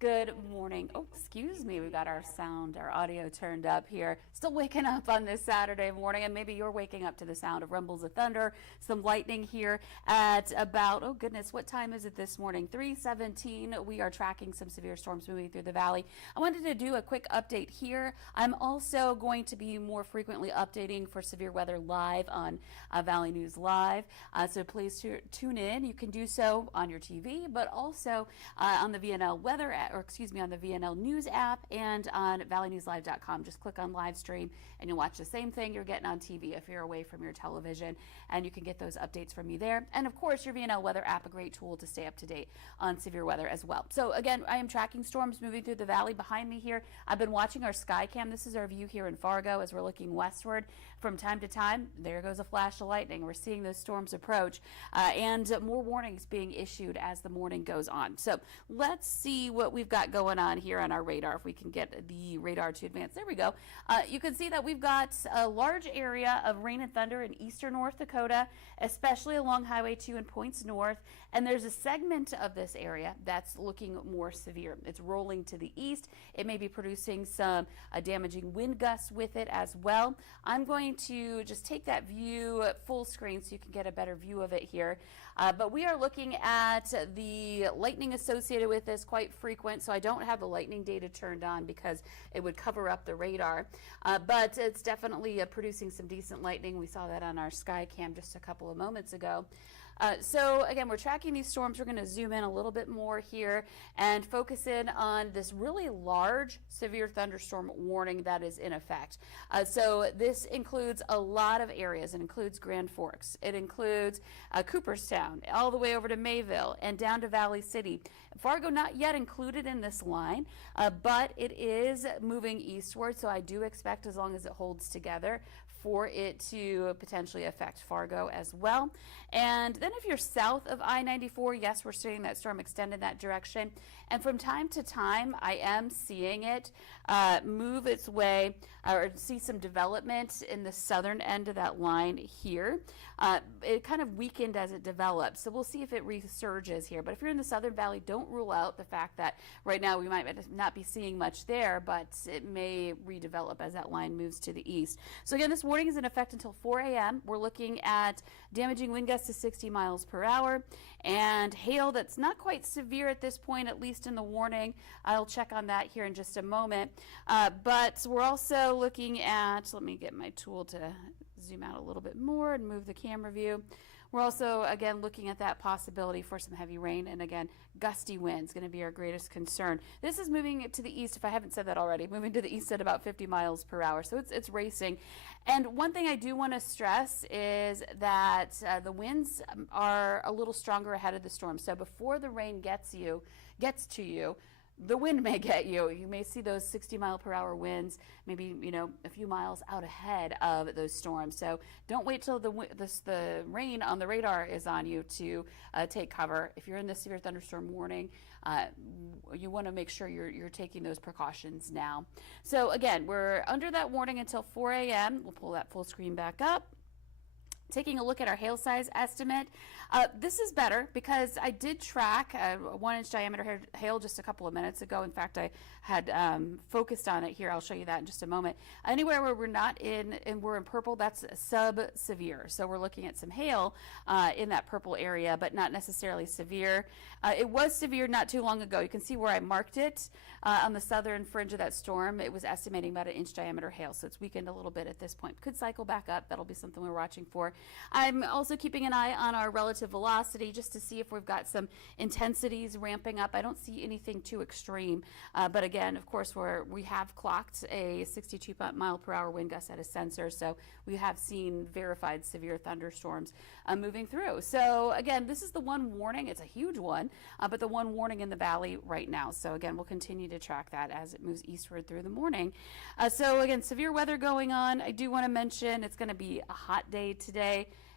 Good morning. Oh, excuse me. We got our sound, our audio turned up here. Still waking up on this Saturday morning, and maybe you're waking up to the sound of rumbles of thunder, some lightning here at about, oh goodness, what time is it this morning? 3:17. We are tracking some severe storms moving through the valley. I wanted to do a quick update here. I'm also going to be more frequently updating for severe weather live on Valley News Live. So please tune in. You can do so on your TV, but also on the VNL weather app, or excuse me, on the VNL News app and on valleynewslive.com. Just click on live stream and you'll watch the same thing you're getting on TV if you're away from your television, and you can get those updates from me there. And of course, your VNL weather app, a great tool to stay up to date on severe weather as well. So again, I am tracking storms moving through the valley behind me here. I've been watching our sky cam. This is our view here in Fargo as we're looking westward. From time to time, there goes a flash of lightning. We're seeing those storms approach and more warnings being issued as the morning goes on. So let's see what we've got going on here on our radar. If we can get the radar to advance, there we go. You can see that we've got a large area of rain and thunder in eastern North Dakota, especially along Highway 2 and points north. And there's a segment of this area that's looking more severe. It's rolling to the east. It may be producing some damaging wind gusts with it as well. I'm going to just take that view full screen so you can get a better view of it here. But we are looking at the lightning associated with this quite frequent, so I don't have the lightning data turned on because it would cover up the radar. But it's definitely producing some decent lightning. We saw that on our sky cam just a couple of moments ago. So again, we're tracking these storms. We're going to zoom in a little bit more here and focus in on this really large severe thunderstorm warning that is in effect. So this includes a lot of areas. It includes Grand Forks. It includes Cooperstown, all the way over to Mayville and down to Valley City. Fargo not yet included in this line, but it is moving eastward. So I do expect, as long as it holds together, for it to potentially affect Fargo as well. And then if you're south of I-94, yes, we're seeing that storm extend in that direction. And from time to time, I am seeing it move its way or see some development in the southern end of that line here. It kind of weakened as it developed. So we'll see if it resurges here. But if you're in the Southern Valley, don't rule out the fact that right now we might not be seeing much there, but it may redevelop as that line moves to the east. So again, this warning is in effect until 4 a.m. We're looking at damaging wind gusts to 60 miles per hour and hail that's not quite severe at this point, at least in the warning. I'll check on that here in just a moment. But we're also looking at, let me get my tool to zoom out a little bit more and move the camera view. We're also, again, looking at that possibility for some heavy rain, and again, gusty winds going to be our greatest concern. This is moving to the east, if I haven't said that already, moving to the east at about 50 miles per hour, so it's racing. And one thing I do want to stress is that the winds are a little stronger ahead of the storm. So before the rain gets to you, the wind may get you. You may see those 60-mile-per-hour winds, maybe a few miles out ahead of those storms. So don't wait till the rain on the radar is on you to take cover. If you're in this severe thunderstorm warning, you want to make sure you're taking those precautions now. So again, we're under that warning until 4 a.m. We'll pull that full screen back up. Taking a look at our hail size estimate, this is better because I did track a 1-inch diameter hail just a couple of minutes ago. In fact, I had focused on it here. I'll show you that in just a moment. Anywhere where we're not in and we're in purple, that's sub-severe. So we're looking at some hail in that purple area, but not necessarily severe. It was severe not too long ago. You can see where I marked it on the southern fringe of that storm. It was estimating about 1-inch diameter hail, so it's weakened a little bit at this point. Could cycle back up. That'll be something we're watching for. I'm also keeping an eye on our relative velocity just to see if we've got some intensities ramping up. I don't see anything too extreme, but again, of course, we have clocked a 62 mile per hour wind gust at a sensor, so we have seen verified severe thunderstorms moving through. So again, this is the one warning. It's a huge one, but the one warning in the valley right now. So again, we'll continue to track that as it moves eastward through the morning. So again, severe weather going on. I do want to mention it's going to be a hot day today.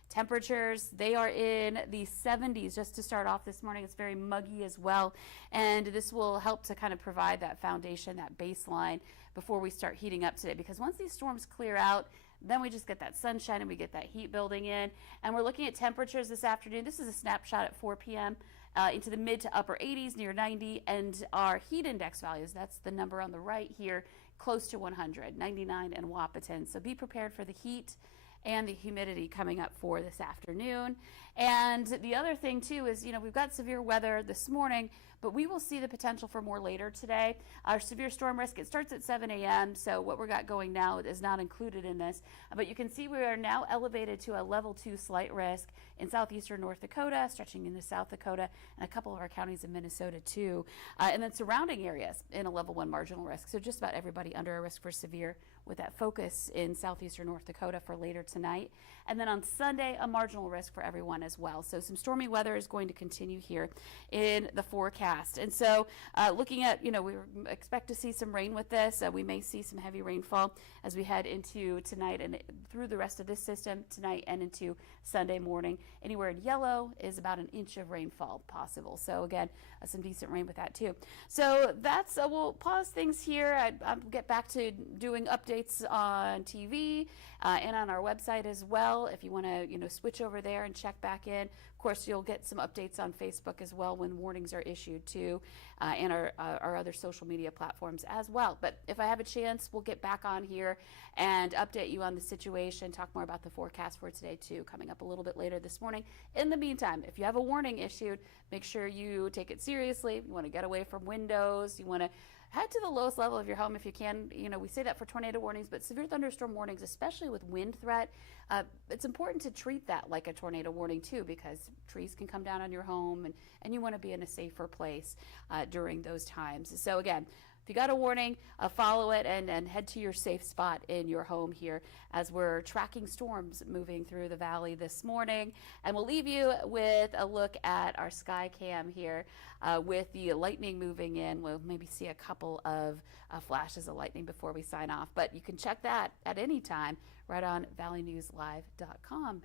Temperatures, they are in the 70s just to start off this morning. It's very muggy as well, and this will help to kind of provide that foundation, that baseline before we start heating up today, because once these storms clear out, then we just get that sunshine and we get that heat building in. And we're looking at temperatures this afternoon. This is a snapshot at 4 p.m. into the mid to upper 80s, near 90, and our heat index values, that's the number on the right here, close to 100, 99 in Wahpeton. So be prepared for the heat and the humidity coming up for this afternoon. And the other thing too is, we've got severe weather this morning, but we will see the potential for more later today. Our severe storm risk, it starts at 7 a.m. So what we got going now is not included in this, but you can see we are now elevated to a level 2 slight risk in southeastern North Dakota, stretching into South Dakota, and a couple of our counties in Minnesota too. And then surrounding areas in a level 1 marginal risk. So just about everybody under a risk for severe, with that focus in southeastern North Dakota for later tonight. And then on Sunday, a marginal risk for everyone as well. So some stormy weather is going to continue here in the forecast. And so looking at, we expect to see some rain with this. We may see some heavy rainfall as we head into tonight and through the rest of this system tonight and into Sunday morning. Anywhere in yellow is about an inch of rainfall possible. So again, some decent rain with that too. So that's, we'll pause things here. I'll get back to doing updates on TV and on our website as well. If you want to, switch over there and check back in. Of course, you'll get some updates on Facebook as well when warnings are issued too, and our other social media platforms as well. But if I have a chance, we'll get back on here and update you on the situation, talk more about the forecast for today too, coming up a little bit later this morning. In the meantime, if you have a warning issued, make sure you take it seriously. You want to get away from windows. You want to head to the lowest level of your home if you can. We say that for tornado warnings, but severe thunderstorm warnings, especially with wind threat, it's important to treat that like a tornado warning too, because trees can come down on your home, and you want to be in a safer place during those times. So again, if you got a warning, follow it and head to your safe spot in your home here as we're tracking storms moving through the valley this morning. And we'll leave you with a look at our sky cam here with the lightning moving in. We'll maybe see a couple of flashes of lightning before we sign off, but you can check that at any time right on valleynewslive.com.